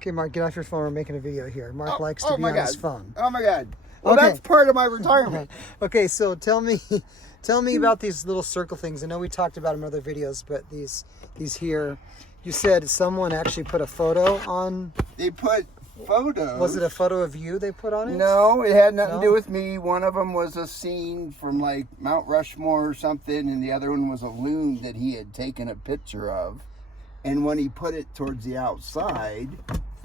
Okay, Mark, get off your phone. We're making a video here. Mark likes to be on his phone. Oh my God. Well, Okay. that's part of my retirement. Okay, so tell me about these little circle things. I know we talked about them in other videos, but these here, you said someone actually put a photo on. They put photos. Was it a photo of you they put on it? No, it had nothing to do with me. One of them was a scene from like Mount Rushmore or something, and the other one was a loon that he had taken a picture of. And when he put it towards the outside,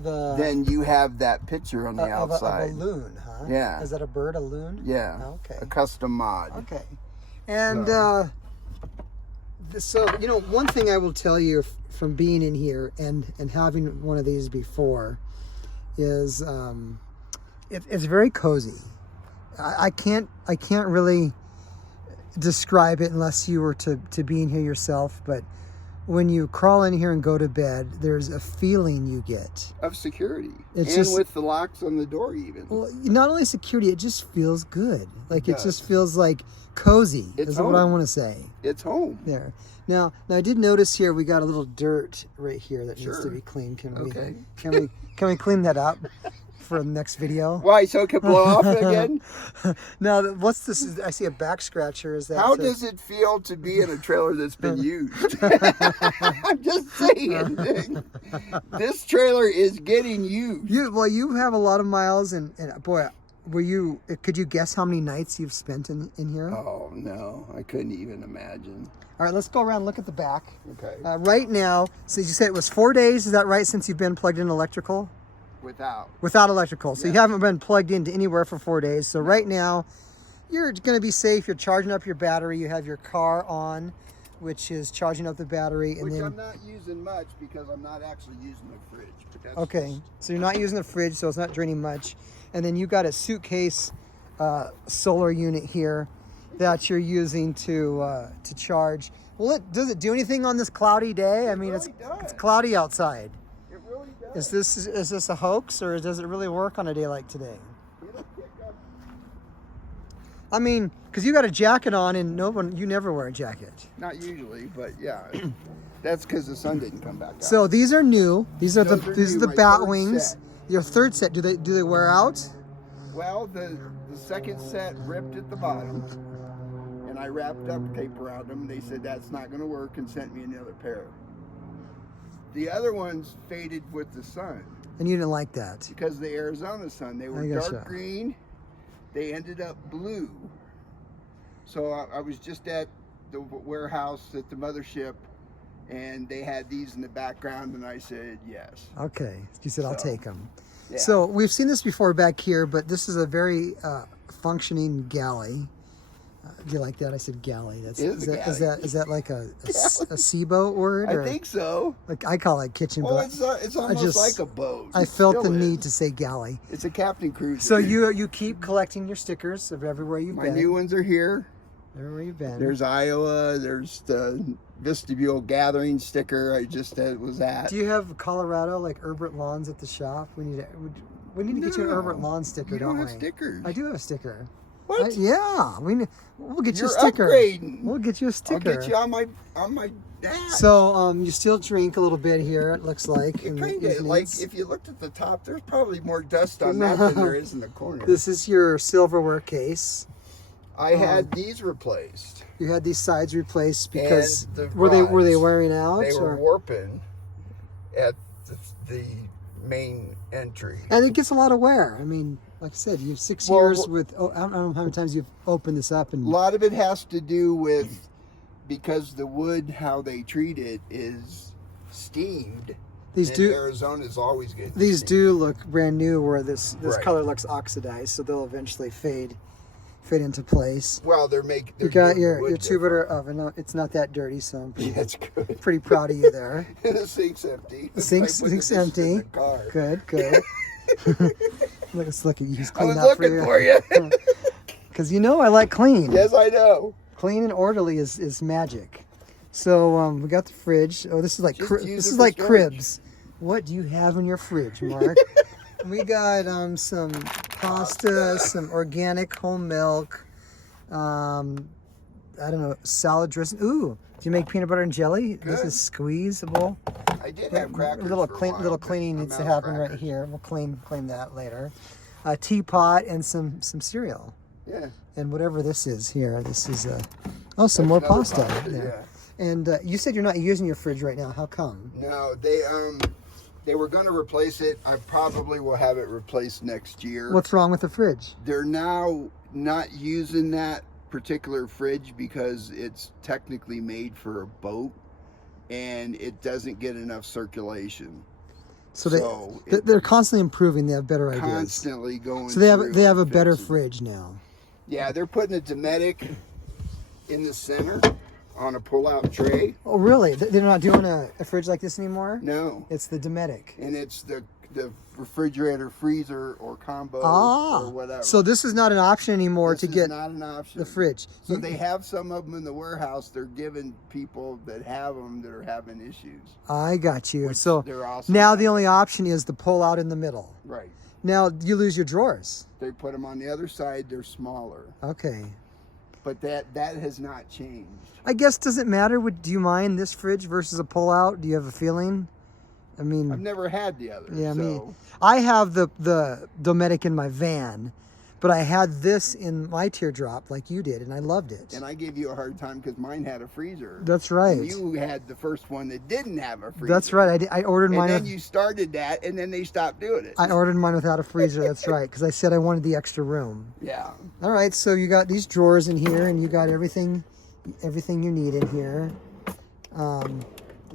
then you have that picture on the outside. Of a loon, huh? Yeah. Is that a bird, a loon? Yeah. Okay. A custom mod. Okay. And so, you know, one thing I will tell you from being in here and having one of these before is it's very cozy. I can't really describe it unless you were to be in here yourself, but when you crawl in here and go to bed, there's a feeling you get of security. It's and just, with the locks on the door even. Well, not only security, it just feels good. Like it just feels like cozy. Is what I want to say. It's home. There. Now I did notice here we got a little dirt right here that needs to be cleaned. Can we clean that up for the next video? Why, so it can blow off again? Now, what's this? I see a back scratcher. Is that? How does it feel to be in a trailer that's been used? I'm just saying. This trailer is getting used. You have a lot of miles, and boy, could you guess how many nights you've spent in here? Oh, no. I couldn't even imagine. All right, let's go around and look at the back. Okay. Right now, so you said it was 4 days, is that right, since you've been plugged in electrical? Without electrical. So you haven't been plugged into anywhere for 4 days. So right now, you're going to be safe. You're charging up your battery. You have your car on, which is charging up the battery. Which I'm not using much because I'm not actually using the fridge. But that's okay, so you're not using the fridge, so it's not draining much. And then you got a suitcase solar unit here that you're using to charge. Well, does it do anything on this cloudy day? I mean, it's cloudy outside. It really does. Is this a hoax, or does it really work on a day like today? I mean, because you got a jacket on, and you never wear a jacket. Not usually, but yeah, that's because the sun didn't come back out. So these are new. These are the bat wings. Your third set. Do they wear out? Well, the second set ripped at the bottom, and I wrapped duct tape around them. They said that's not going to work and sent me another pair. The other ones faded with the sun. And you didn't like that? Because the Arizona sun. They were dark green. They ended up blue. So I was just at the warehouse at the mothership, and they had these in the background, and I said yes. Okay. You said, I'll take them. Yeah. So we've seen this before back here, but this is a very functioning galley. Do you like that? I said galley. Is that like a seaboat word? I think so. Like I call it kitchen boat. Well, it's almost like a boat. I felt the need to say galley. It's a captain cruiser. So you keep collecting your stickers of everywhere you've been. My new ones are here. Everywhere you've been. There's Iowa. There's the Vistabule Gathering sticker I just was at. Do you have Colorado, like Herbert Lawns at the shop? We need to get you an Herbert Lawn sticker, don't we? You don't have stickers. I do have a sticker. What? Yeah, we'll get you a sticker. Upgrading. We'll get you a sticker. I'll get you on my dash. So you still drink a little bit here. It looks like. It kind of like if you looked at the top, there's probably more dust on that than there is in the corner. This is your silverware case. I had these replaced. You had these sides replaced because were they wearing out? They were warping at the main entry. And it gets a lot of wear. I mean, like I said, you have 6 years with. I don't know how many times you've opened this up. And a lot of it has to do with because the wood, how they treat it, is steamed. Arizona's always getting These steamed. do look brand new, where this color looks oxidized, so they'll eventually fade into place. Well, you got your two-burner oven. No, it's not that dirty, so I'm pretty proud of you there. The sink's empty. The sink's empty. Good. Let's look at you. I was looking for you. Because I like clean. Yes, I know. Clean and orderly is magic. So we got the fridge. Oh, this is like cribs. What do you have in your fridge, Mark? We got some pasta, some organic whole milk, I don't know, salad dressing. Ooh, do you make peanut butter and jelly? Good. This is squeezable. I did have crackers. Little for a while, little but cleaning I'm needs to out of happen right crackers. here. We'll clean that later. A teapot and some cereal. Yeah. And whatever this is here. This is some That's more another pasta. there. And you said you're not using your fridge right now. How come? No, they were going to replace it. I probably will have it replaced next year. What's wrong with the fridge? They're now not using that particular fridge because it's technically made for a boat and it doesn't get enough circulation. So they're constantly improving. They have better ideas. Constantly going. So they have a and better fixing. fridge now. Yeah, they're putting a Dometic in the center on a pull-out tray. Oh, really? They're not doing a fridge like this anymore? No, It's the Dometic. and it's the refrigerator, freezer, or combo, or whatever. So this is not an option anymore This to is get not an option. the fridge. So they have some of them in the warehouse. They're giving people that have them that are having issues. I got you. Which So they're awesome now at. the only option is the pull out in the middle. Right. Now you lose your drawers. They put them on the other side. They're smaller, Okay. but that has not changed. I guess does it matter? Do you mind this fridge versus a pull out? Do you have a feeling? I mean, I've never had the other. yeah, so. I have the Dometic in my van, but I had this in my teardrop like you did, and I loved it. And I gave you a hard time because mine had a freezer. That's right. And you had the first one that didn't have a freezer. That's right. I ordered And mine. then you started that, and then they stopped doing it. I ordered mine without a freezer. That's right, because I said I wanted the extra room. Yeah. All right, so you got these drawers in here, and you got everything you need in here.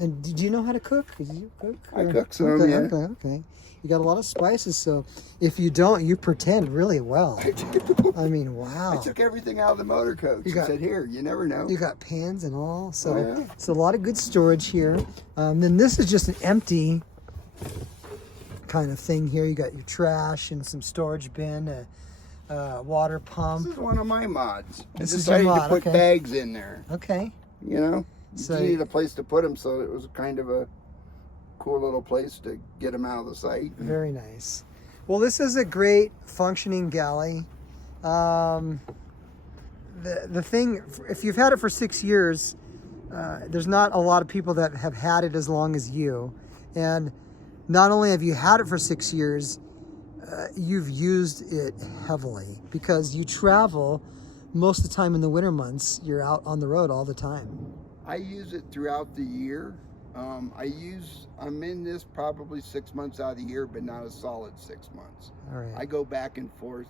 And did you know how to cook? Did you cook? I Or- cook some, okay, yeah. Okay. You got a lot of spices, so if you don't, you pretend really well. I do. I mean, wow. I took everything out of the motor coach and said, here, you never know. You got pans and all, so Oh, yeah. it's a lot of good storage here. Then this is just an empty kind of thing here. You got your trash and some storage bin, a water pump. This is one of my mods. This I is your decided mod, to put okay. bags in there. Okay. You know? So- You need a place to put them, so it was kind of a cool little place to get them out of the site. Very nice. Well, this is a great functioning galley. The thing, if you've had it for 6 years, there's not a lot of people that have had it as long as you. And not only have you had it for 6 years, you've used it heavily because you travel most of the time in the winter months. You're out on the road all the time. I use it throughout the year. I'm in this probably 6 months out of the year, but not a solid 6 months. All right. I go back and forth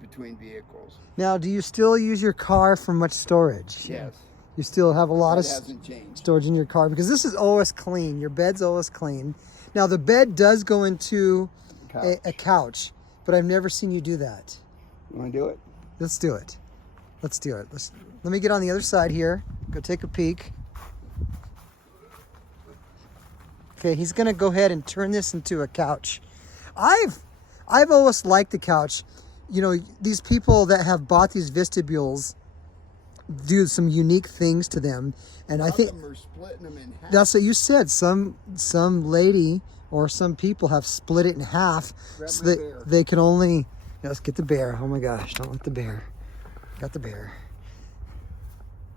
between vehicles. Now, do you still use your car for much storage? Yes. You still have a lot That of hasn't changed. storage in your car because this is always clean. Your bed's always clean. Now, the bed does go into a couch, but I've never seen you do that. You want to do it? Let's do it. Let's do it. Let me get on the other side here. Go take a peek. Okay, he's gonna go ahead and turn this into a couch. I've always liked the couch. You know, these people that have bought these vestibules do some unique things to them, and I think Some are splitting them in half. that's what you said. Some lady or some people have split it in half Grab so my that bear. they can only. Yeah, let's get the bear. Oh my gosh! Don't let the bear. Got the bear.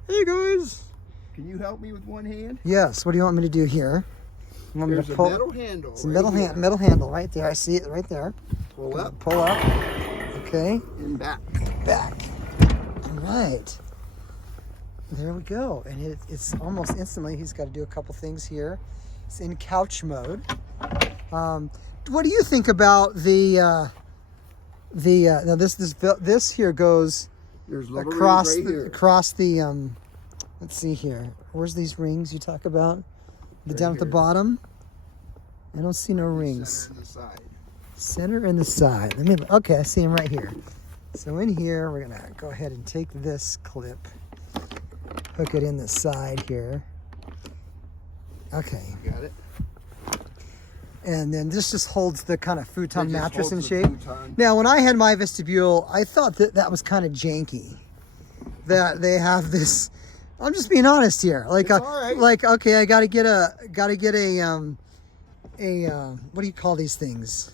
Hey guys. Can you help me with one hand? Yes. What do you want me to do here? You want me There's to a pull? metal handle. It's a right metal here. metal handle right there. I see it right there. Pull up Pull up. Okay. and back. Back. All right. There we go. And it's almost instantly. He's got to do a couple things here. It's in couch mode. What do you think about now this here goes There's little across rings right here. across the let's see here. Where's these rings you talk about? The Right down at the here. bottom. I don't see no rings. Center and the side. Center and the side. Okay, I see him right here. So in here, we're gonna go ahead and take this clip, hook it in the side here. Okay, Got it? and then this just holds the kind of futon It just mattress in holds the shape. futon. Now, when I had my vestibule, I thought that was kind of janky. That they have this. I'm just being honest here. Like, It's all right. like okay, I gotta get a what do you call these things?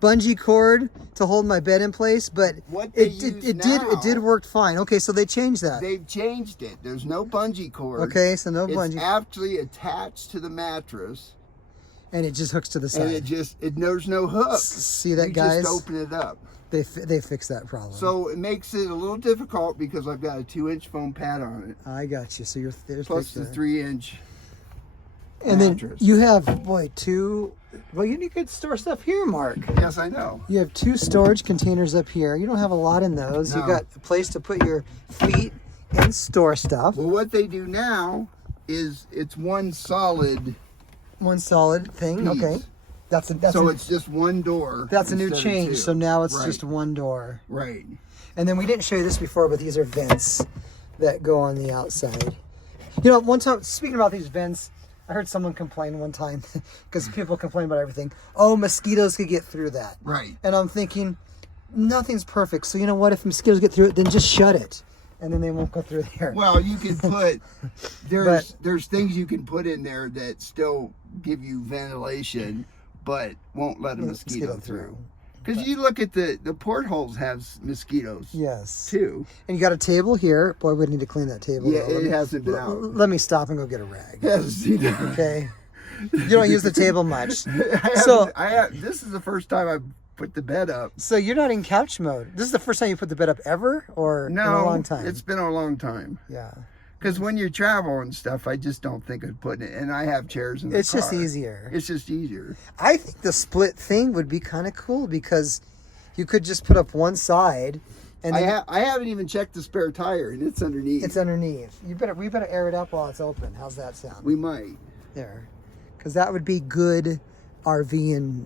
bungee cord to hold my bed in place, but What they it did work fine. Okay, so they changed that. They've changed it. There's no bungee cord. Okay, so no bungee. It's actually attached to the mattress. And it just hooks to the side. And there's no hook. See that, you guys? just open it up. They fixed that problem. So it makes it a little difficult because I've got a 2-inch foam pad on it. I got you. So you're Plus the 3-inch and mattress. then you have, boy, two. Well, you could store stuff here, Mark. Yes, I know. You have 2 storage containers up here. You don't have a lot in those. No. You got a place to put your feet and store stuff. Well, what they do now is it's one solid thing. piece. Okay. So it's just one door. That's a new instead of change. two. So now it's Right. just one door. Right. And then we didn't show you this before, but these are vents that go on the outside. You know, one time, speaking about these vents, I heard someone complain one time, because people complain about everything. Oh, mosquitoes could get through that. Right. And I'm thinking, nothing's perfect. So you know what? If mosquitoes get through it, then just shut it. And then they won't go through there. Well, you can put there's things you can put in there that still give you ventilation, but won't let a mosquito through. Because you look at the portholes have mosquitoes. Yes. Too. And you got a table here. Boy, we need to clean that table. Yeah, though. it hasn't been out. Let me stop and go get a rag. Yes, Okay. You don't use the table much. This is the first time I've put the bed up. So you're not in couch mode. This is the first time you put the bed up ever, or No, in a long time? it's been a long time. Yeah. Because when you travel and stuff, I just don't think of putting it. And I have chairs in the car. It's just easier. It's just easier. I think the split thing would be kind of cool because you could just put up one side, and then I haven't even checked the spare tire, and it's underneath. it's underneath. We better air it up while it's open. How's that sound? We might. There, because that would be good RV and.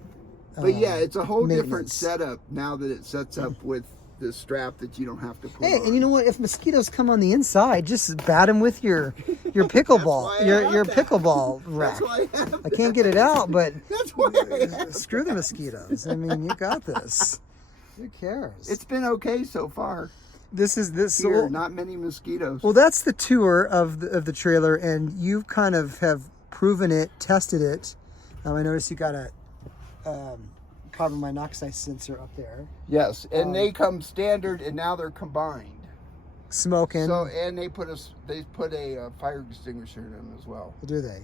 But yeah, it's a whole different maintenance. setup now that it sets up with the strap that you don't have to put Hey, on. and you know what? If mosquitoes come on the inside, just bat them with your pickleball, why I your have that. pickleball rack. That's why I have I can't get it out, but That's why I have screw the mosquitoes. I mean, you got this. Who cares? It's been okay so far. This. Here, not many mosquitoes. Well, that's the tour of the trailer, and you kind of have proven it, tested it. I noticed you got a carbon monoxide sensor up there. Yes, and they come standard, and now they're combined. Smoking. So, and they put a fire extinguisher in them as well. do they?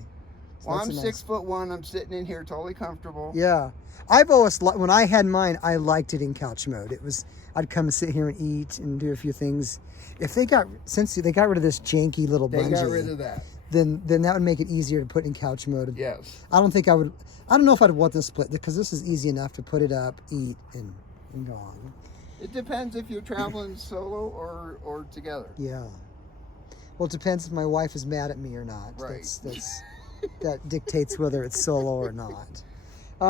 So Well, that's I'm a nice- 6'1". I'm sitting in here totally comfortable. Yeah, I've always when I had mine, I liked it in couch mode. It was I'd come and sit here and eat and do a few things. If they got they got rid of this janky little They bungee, got rid of that. then that would make it easier to put in couch mode. Yes. I don't think I would. I don't know if I'd want this split because this is easy enough to put it up, eat, and go on. It depends if you're traveling solo or together. Yeah. Well, it depends if my wife is mad at me or not. Right. That dictates whether it's solo or not.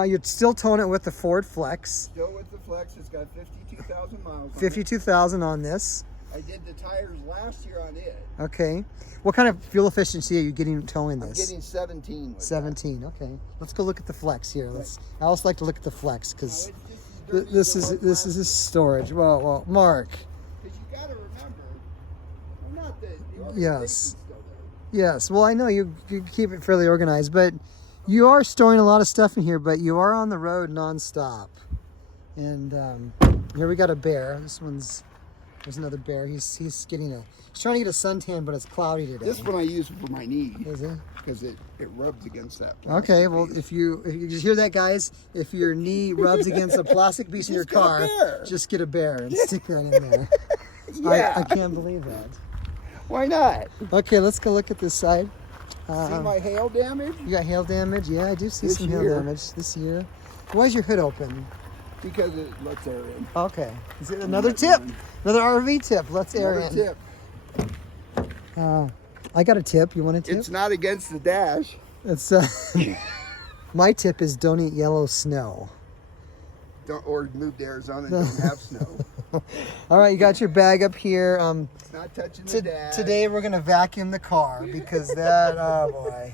You're still towing it with the Ford Flex. Still with the Flex, it's got 52,000 miles. 52,000 on this. I did the tires last year on it. Okay. What kind of fuel efficiency are you getting towing this? I'm getting 17. With 17. Okay. Let's go look at the Flex here. I always like to look at the Flex that. because No, it's this just as is dirty as this storage. Well, Mark. Because you got to remember, I'm not the Yes. organization's still there. Yes. Well, I know you keep it fairly organized, but you are storing a lot of stuff in here. But you are on the road nonstop. And here we got a bear. There's another bear. He's trying to get a suntan, but it's cloudy today. This one I use for my knee Is it? because it rubs against that. Okay, plastic well, piece. if you just hear that, guys, if your knee rubs against a plastic piece in your Just get a car, bear. just get a bear and stick that in there. Yeah. I can't believe that. Why not? Okay, let's go look at this side. See my hail damage? You got hail damage? Yeah, I do see This some hail year. damage this year. Why is your hood open? Because it lets air in. Okay. Is it another tip? Another RV tip. Let's air Another in. tip. I got a tip. You want a tip? It's not against the dash. It's my tip is don't eat yellow snow. Or move to Arizona and don't have snow. All right, you got your bag up here. It's not touching the dash. Today we're gonna vacuum the car because that oh boy,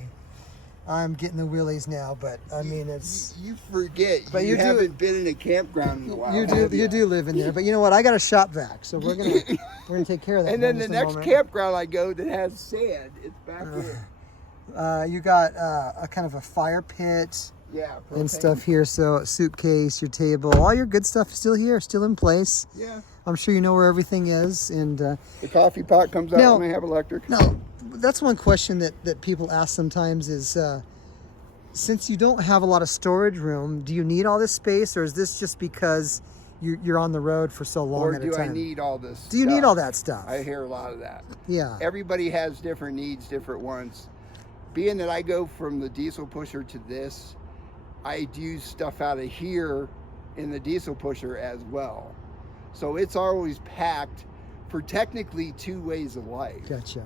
I'm getting the willies now. But I mean it's You forget. But But you you do- haven't been in a campground in a while. have you do live in there. But you know what? I got a shop vac, so we're gonna take care of that. And here then in the just a next moment. campground I go that has sand, it's back here. You got a kind of a fire pit. Yeah. and propane. stuff here. So suitcase, your table, all your good stuff still here, still in place. Yeah. I'm sure you know where everything is. And The coffee pot comes out Now- when I have electric. now, that's one question that people ask sometimes is, since you don't have a lot of storage room, do you need all this space, or is this just because you're on the road for so long Or at a do I time? need all this? Do you need stuff? all that stuff? I hear a lot of that. Yeah. Everybody has different needs, different wants. Being that I go from the diesel pusher to this, I use stuff out of here in the diesel pusher as well. So it's always packed for technically 2 ways of life. Gotcha.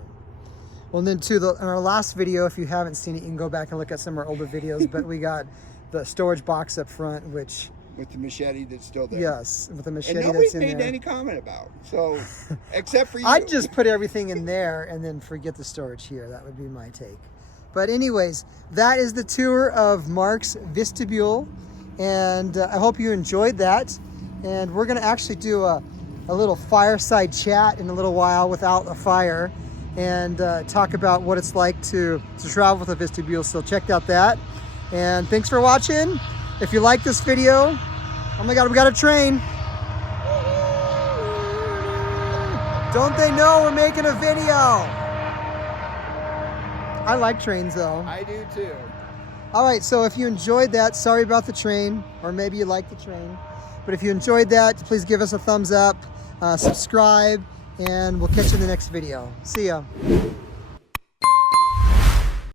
Well, and then too, in our last video, if you haven't seen it, you can go back and look at some of our older videos, but we got the storage box up front, which, With the machete that's still there. yes, with the And machete nobody's that's in made there. any comment about. So, except for you. I'd just put everything in there and then forget the storage here. That would be my take. But anyways, that is the tour of Mark's Vistabule, and I hope you enjoyed that. And we're gonna actually do a little fireside chat in a little while without a fire, and talk about what it's like to travel with a Vistabule. So check out that. And thanks for watching. If you like this video, oh my God, we got a train. Don't they know we're making a video? I like trains though. I do too. All right, so if you enjoyed that, sorry about the train, or maybe you like the train. But if you enjoyed that, please give us a thumbs up, subscribe, and we'll catch you in the next video. See ya.